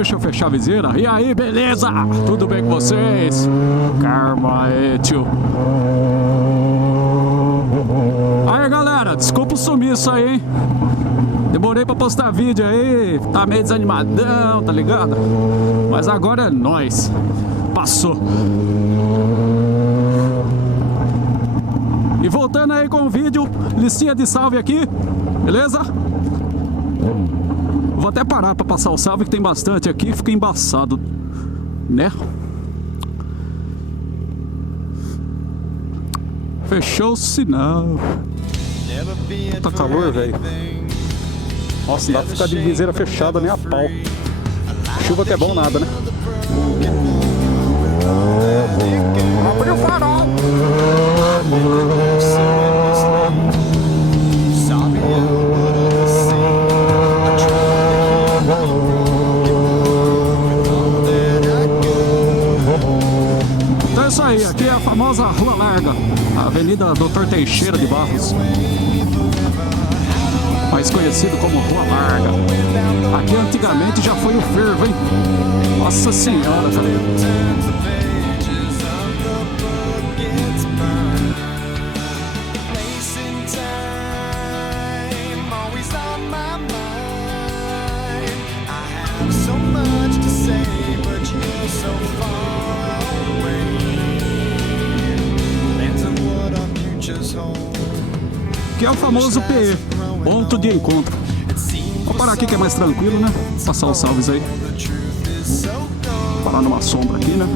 deixa eu fechar a viseira. E aí, beleza? Tudo bem com vocês? Karma, tio. Aí, galera, desculpa o sumiço aí, hein? Demorei pra postar vídeo aí, tá meio desanimadão, tá ligado? Mas agora é nóis. Passou. E voltando aí com o vídeo, listinha de salve aqui, beleza? Vou até parar pra passar o salve, que tem bastante aqui, fica embaçado, né? Fechou o sinal. Tá calor, velho. Nossa, não dá pra ficar de viseira fechada nem a pau. Chuva que é bom nada, né? Abriu o farol! Então é isso aí, aqui é a famosa Rua Larga, a Avenida Doutor Teixeira de Barros, mais conhecido como Rua Larga. Aqui antigamente já foi o fervo, hein? Nossa senhora, cara. Que é o famoso PE, ponto de encontro. Vou parar aqui que é mais tranquilo, né? Passar os salves aí. Parar numa sombra aqui, né?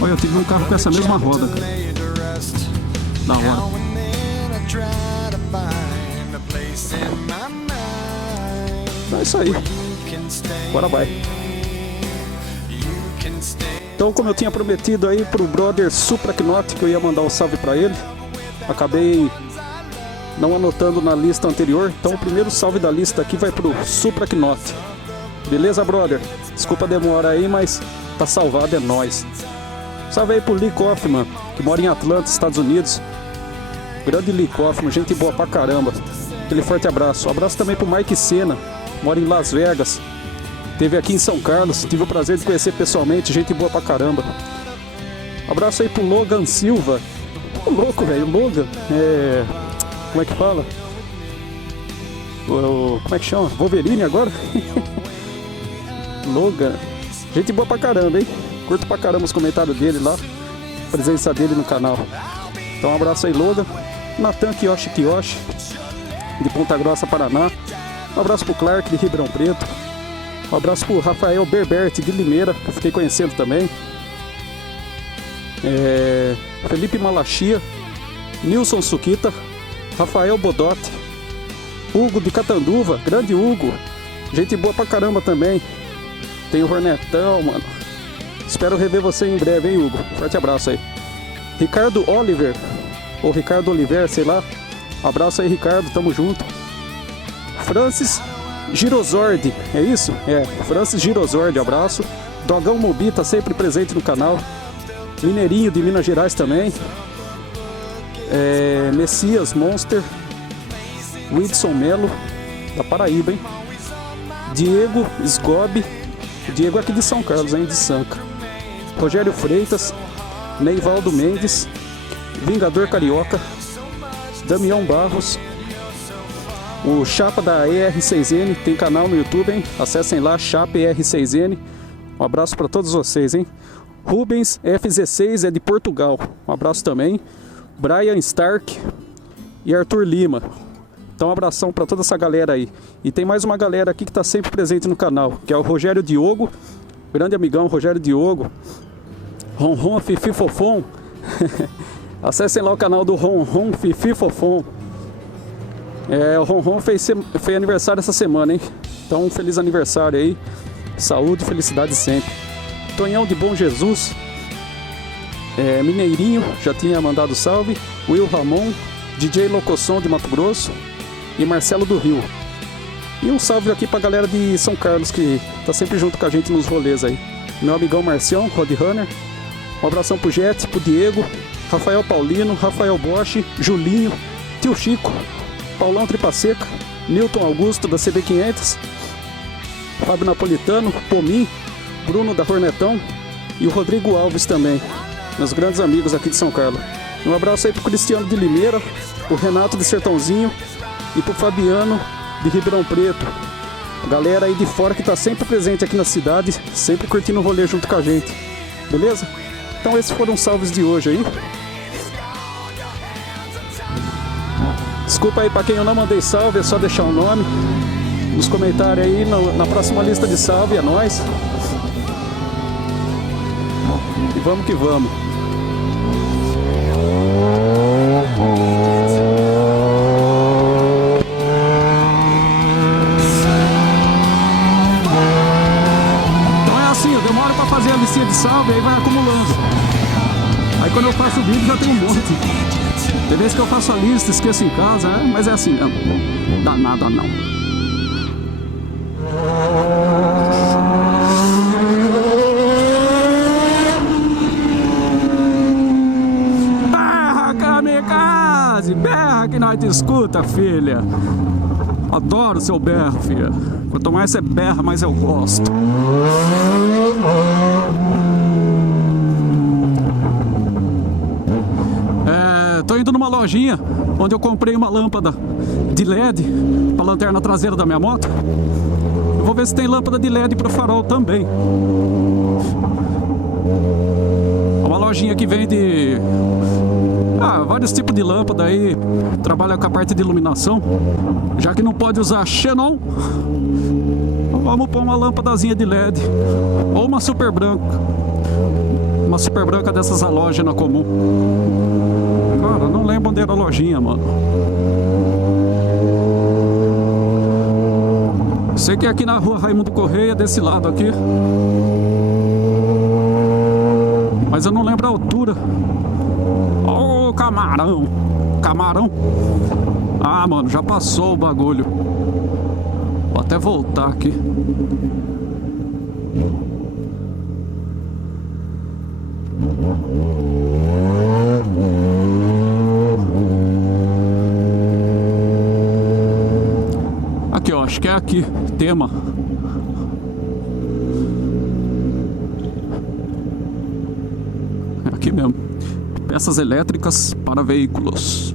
Olha, eu tive um carro com essa mesma roda, cara. Da hora. Então é isso aí. Agora vai. Então, como eu tinha prometido aí pro brother Supraquinote que eu ia mandar um salve pra ele, acabei não anotando na lista anterior. Então o primeiro salve da lista aqui vai pro Supraquinote. Beleza, brother? Desculpa a demora aí, mas tá salvado, é nóis. Salve aí pro Lee Kaufman, que mora em Atlanta, Estados Unidos. Grande Lee Kaufman, gente boa pra caramba. Aquele forte abraço. Abraço também pro Mike Sena, mora em Las Vegas. Esteve aqui em São Carlos, tive o prazer de conhecer pessoalmente, gente boa pra caramba. Abraço aí pro Logan Silva. Ô, louco, velho, Logan. Como é que fala? Como é que chama? Wolverine agora? Logan. Gente boa pra caramba, hein? Curto pra caramba os comentários dele lá. A presença dele no canal. Então um abraço aí, Logan. Natan Kiyoshi, de Ponta Grossa, Paraná. Um abraço pro Clark, de Ribeirão Preto. Um abraço pro Rafael Berbert, de Limeira, que eu fiquei conhecendo também. Felipe Malachia, Nilson Suquita, Rafael Bodotti, Hugo de Catanduva, grande Hugo, gente boa pra caramba também. Tem o Hornetão, mano. Espero rever você em breve, hein, Hugo? Forte abraço aí. Ricardo Oliver, ou Ricardo Oliver, sei lá. Abraço aí, Ricardo, tamo junto. Francis Girozord, é isso? Francis Girozord, abraço. Dogão Mobi tá sempre presente no canal. Mineirinho de Minas Gerais também. Messias Monster. Whitson Melo, da Paraíba, hein? Diego Sgobi. Diego aqui de São Carlos, hein? De Sanca. Rogério Freitas. Neivaldo Mendes. Vingador Carioca. Damião Barros. O Chapa da ER6N tem canal no YouTube, hein? Acessem lá, Chapa ER6N. Um abraço para todos vocês, hein? Rubens FZ6 é de Portugal. Um abraço também. Brian Stark e Arthur Lima. Então um abração para toda essa galera aí. E tem mais uma galera aqui que está sempre presente no canal, que é o Rogério Diogo. Grande amigão, Rogério Diogo. Ronron Fifi Fofon. Acessem lá o canal do Ronron Fifi Fofon. O Ronron fez aniversário essa semana, hein? Então, um feliz aniversário aí. Saúde e felicidade sempre. Tonhão de Bom Jesus. Mineirinho, já tinha mandado salve. Will Ramon, DJ Locoção de Mato Grosso. E Marcelo do Rio. E um salve aqui pra galera de São Carlos, que tá sempre junto com a gente nos rolês aí. Meu amigão Marcião, Roadrunner. Um abração pro Jet, pro Diego, Rafael Paulino, Rafael Bosch, Julinho, Tio Chico, Paulão Tripa Seca, Newton Augusto da CB500, Fábio Napolitano, Pomim, Bruno da Hornetão e o Rodrigo Alves também, meus grandes amigos aqui de São Carlos. Um abraço aí pro Cristiano de Limeira, o Renato de Sertãozinho e pro Fabiano de Ribeirão Preto. Galera aí de fora que tá sempre presente aqui na cidade, sempre curtindo o rolê junto com a gente. Beleza? Então esses foram os salves de hoje aí. Desculpa aí pra quem eu não mandei salve, é só deixar o nome nos comentários aí na próxima lista de salve, é nóis. E vamos que vamos. Então é assim, eu demoro pra fazer a listinha de salve, aí vai acumulando. Aí quando eu faço o vídeo já tem um monte. Tem vezes que eu faço a lista, esqueço em casa, mas é assim mesmo. Dá nada não. Berra, kamikaze! Berra que nós te escuta, filha! Adoro seu berro, filha. Quanto mais você berra, mais eu gosto. Tô indo numa lojinha onde eu comprei uma lâmpada de LED para a lanterna traseira da minha moto. Eu vou ver se tem lâmpada de LED para o farol também. É uma lojinha que vende vários tipos de lâmpada aí, trabalha com a parte de iluminação. Já que não pode usar xenon, vamos pôr uma lâmpadazinha de LED ou uma super branca. Uma super branca dessas halógenas comum. Cara, não lembro onde era a lojinha, mano. Sei que é aqui na rua Raimundo Correia, desse lado aqui. Mas eu não lembro a altura. Oh, camarão. Camarão. Ah, mano, já passou o bagulho. Vou até voltar aqui. Aqui, ó, acho que é aqui, tema. É aqui mesmo. Peças elétricas para veículos.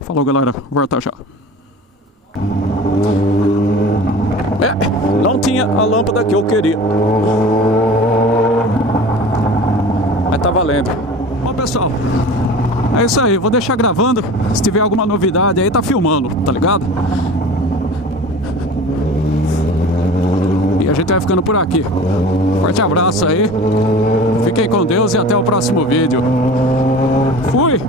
Falou, galera, voltar já. Não tinha a lâmpada que eu queria. Mas tá valendo. Bom, pessoal, é isso aí, vou deixar gravando. Se tiver alguma novidade aí, tá filmando, tá ligado? E a gente vai ficando por aqui. Forte abraço aí. Fiquem com Deus e até o próximo vídeo. Fui!